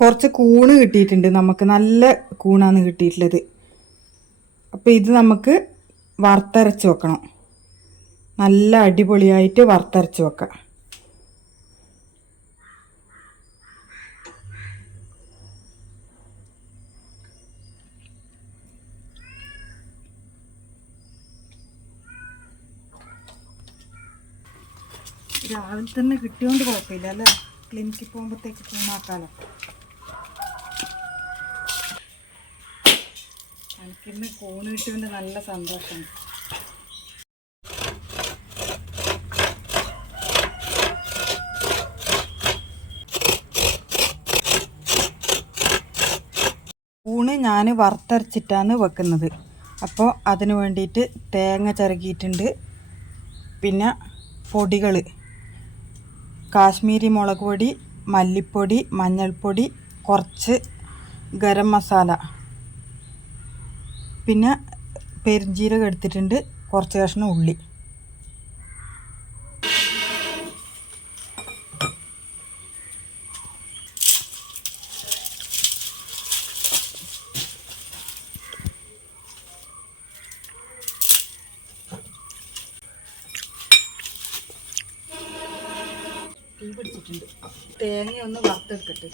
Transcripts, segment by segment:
കുറച്ച് കൂണ് കിട്ടിയിട്ടുണ്ട്. നമുക്ക് നല്ല കൂണാണ് കിട്ടിയിട്ടുള്ളത്. അപ്പോൾ ഇത് നമുക്ക് വറുത്തരച്ച് വെക്കണം. നല്ല അടിപൊളിയായിട്ട് വറുത്തരച്ച് വെക്കാം. രാവിലെ തന്നെ കിട്ടിയോണ്ട് കുഴപ്പമില്ല അല്ലേ? ക്ലിനിക്കിൽ പോകുമ്പോഴത്തേക്ക് കൂണാക്കാലോ. എനിക്കിന്ന് കൂണ് കിട്ടിയോണ്ട് നല്ല സന്തോഷമാണ്. കൂണ് ഞാൻ വറുത്തരച്ചിട്ടാണ് വെക്കുന്നത്. അപ്പോൾ അതിന് വേണ്ടിയിട്ട് തേങ്ങ ചിരകിയിട്ടുണ്ട്. പിന്നെ പൊടികൾ: കാശ്മീരി മുളക് പൊടി, മല്ലിപ്പൊടി, മഞ്ഞൾപ്പൊടി, കുറച്ച് ഗരം മസാല, പിന്നെ പെരുംജീരകം എടുത്തിട്ടുണ്ട്, കുറച്ച് കഷ്ണം ഉള്ളി. തീ പിടിച്ചിട്ടുണ്ട്. തേങ്ങ ഒന്ന് വറുത്തെടുക്കട്ടെ.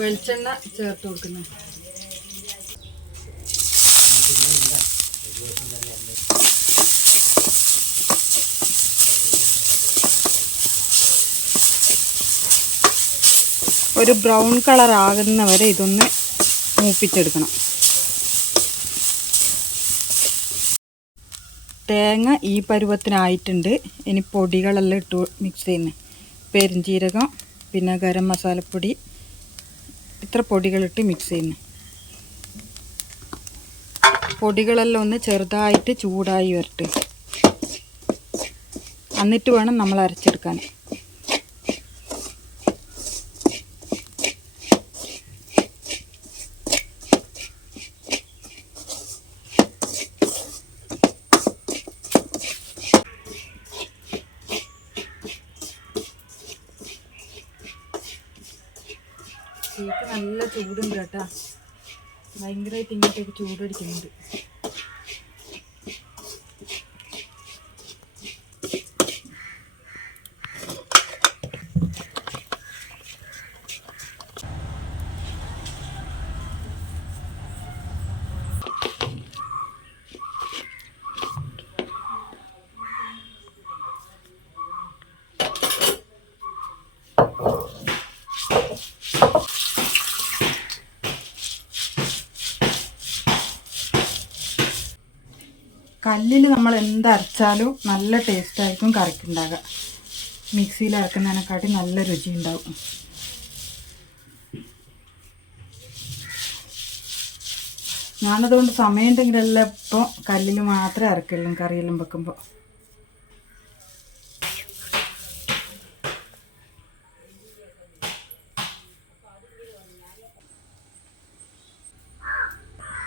വെളിച്ചെണ്ണ ചേർത്ത് കൊടുക്കുന്നു. ഒരു ബ്രൗൺ കളർ ആകുന്നവരെ ഇതൊന്ന് മൂപ്പിച്ചെടുക്കണം. തേങ്ങ ഈ പരുവത്തിനായിട്ടുണ്ട്. ഇനി പൊടികളെല്ലാം ഇട്ട് മിക്സ് ചെയ്യുന്നത്: പെരുംജീരകം, പിന്നെ ഗരം മസാലപ്പൊടി, ഇത്ര പൊടികളിട്ട് മിക്സ് ചെയ്യുന്നു. പൊടികളെല്ലാം ഒന്ന് ചെറുതായിട്ട് ചൂടായി വരട്ടെ. എന്നിട്ട് വേണം നമ്മൾ അരച്ചെടുക്കാൻ. തീക്ക് നല്ല ചൂടുണ്ട് കേട്ടോ. ഭയങ്കരമായിട്ട് ഇങ്ങോട്ടേക്ക് ചൂടടിക്കുന്നുണ്ട്. കല്ലിൽ നമ്മൾ എന്തരച്ചാലും നല്ല ടേസ്റ്റായിരിക്കും കറിക്കുണ്ടാകുക. മിക്സിയിൽ അരക്കുന്നതിനെക്കാട്ടി നല്ല രുചി ഉണ്ടാവും. ഞാനതുകൊണ്ട് സമയം ഉണ്ടെങ്കിലെല്ലാം ഇപ്പോൾ കല്ലിൽ മാത്രമേ അരക്കുള്ളൂ കറിയെല്ലാം വെക്കുമ്പോൾ.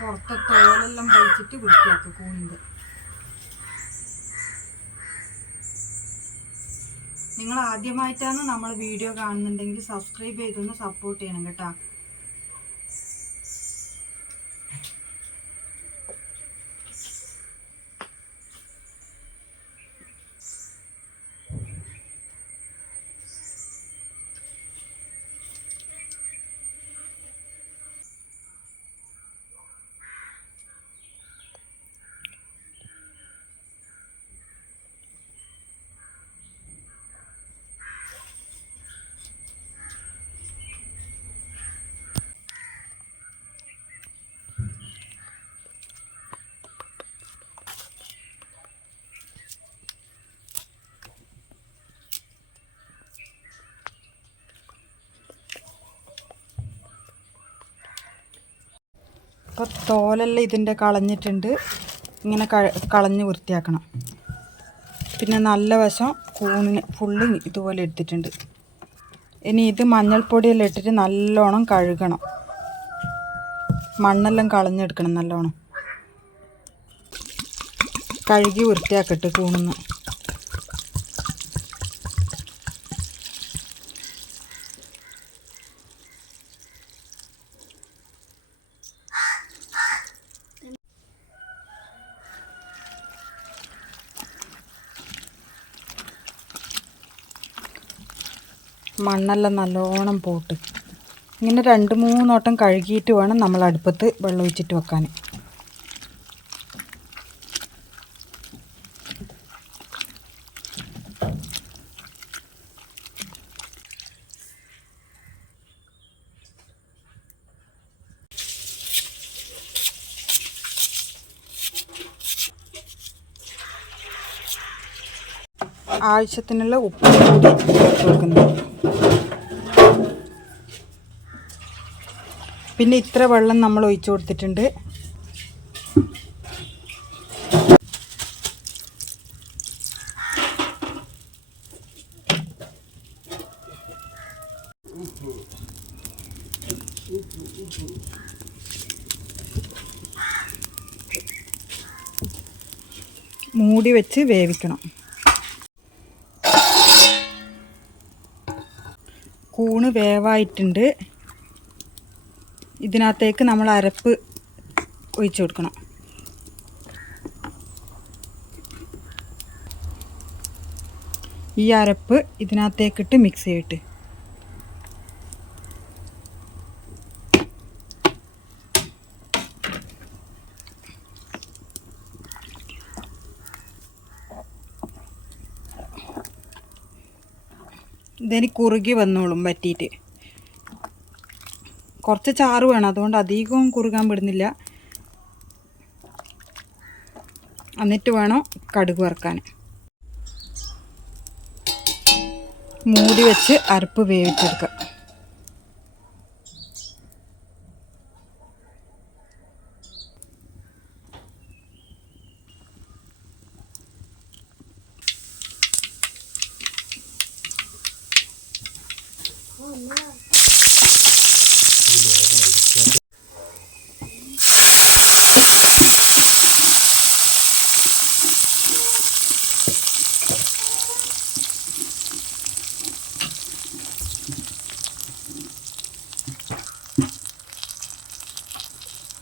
പുറത്തെ തോലെല്ലാം പൊളിച്ചിട്ട് വൃത്തിയാക്കും കൂണിൻ്റെ. നിങ്ങൾ ആദ്യമായിട്ടാണ് നമ്മൾ വീഡിയോ കാണുന്നുണ്ടെങ്കിൽ സബ്സ്ക്രൈബ് ചെയ്തൊന്ന് സപ്പോർട്ട് ചെയ്യണം കേട്ടോ. അപ്പോൾ തോലെല്ലാം ഇതിൻ്റെ കളഞ്ഞിട്ടുണ്ട്. ഇങ്ങനെ കളഞ്ഞ് വൃത്തിയാക്കണം. പിന്നെ നല്ല വശം കൂണിന് ഫുള്ള് ഇതുപോലെ എടുത്തിട്ടുണ്ട്. ഇനി ഇത് മഞ്ഞൾപ്പൊടിയെല്ലാം ഇട്ടിട്ട് നല്ലോണം കഴുകണം. മണ്ണെല്ലാം കളഞ്ഞെടുക്കണം നല്ലോണം. കഴുകി വൃത്തിയാക്കട്ടെ കൂണെന്ന്. മണ്ണെല്ലാം നല്ലോണം പോട്ട്. ഇങ്ങനെ 2-3 വട്ടം കഴുകിയിട്ട് വേണം നമ്മൾ അടുപ്പത്ത് വെള്ളം ഒഴിച്ചിട്ട് വെക്കാൻ. ആവശ്യത്തിനുള്ള ഉപ്പ് കൂടി ചേർത്ത് വെക്കുന്നു. പിന്നെ ഇത്ര വെള്ളം നമ്മൾ ഒഴിച്ചു കൊടുത്തിട്ടുണ്ട്. മൂടി വെച്ച് വേവിക്കണം. കൂണ് വേവായിട്ടുണ്ട്. ഇതിനകത്തേക്ക് നമ്മൾ അരപ്പ് ഒഴിച്ചു കൊടുക്കണം. ഈ അരപ്പ് ഇതിനകത്തേക്കിട്ട് മിക്സ് ചെയ്തിട്ട് ഇതിന് കുറുകി വന്നോളും വറ്റിയിട്ട്. കുറച്ച് ചാറ് വേണം, അതുകൊണ്ട് അധികം കുറുകാൻ വിടുന്നില്ല. എന്നിട്ട് വേണം കടുക് വറുക്കാൻ. മൂടി വെച്ച് അരപ്പ് വേവിച്ചെടുക്കാം.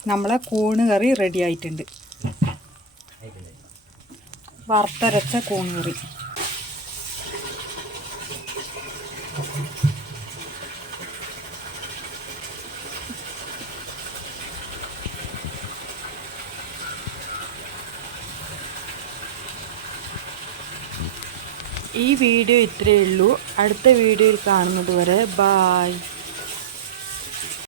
നമ്മളെ കൂണ് കറി റെഡി ആയിട്ടുണ്ട്. വറുത്തരച്ച കൂണ് കറി. ഈ വീഡിയോ ഇത്രയേ ഉള്ളൂ. അടുത്ത വീഡിയോയിൽ കാണുന്നത് വരെ ബായ്.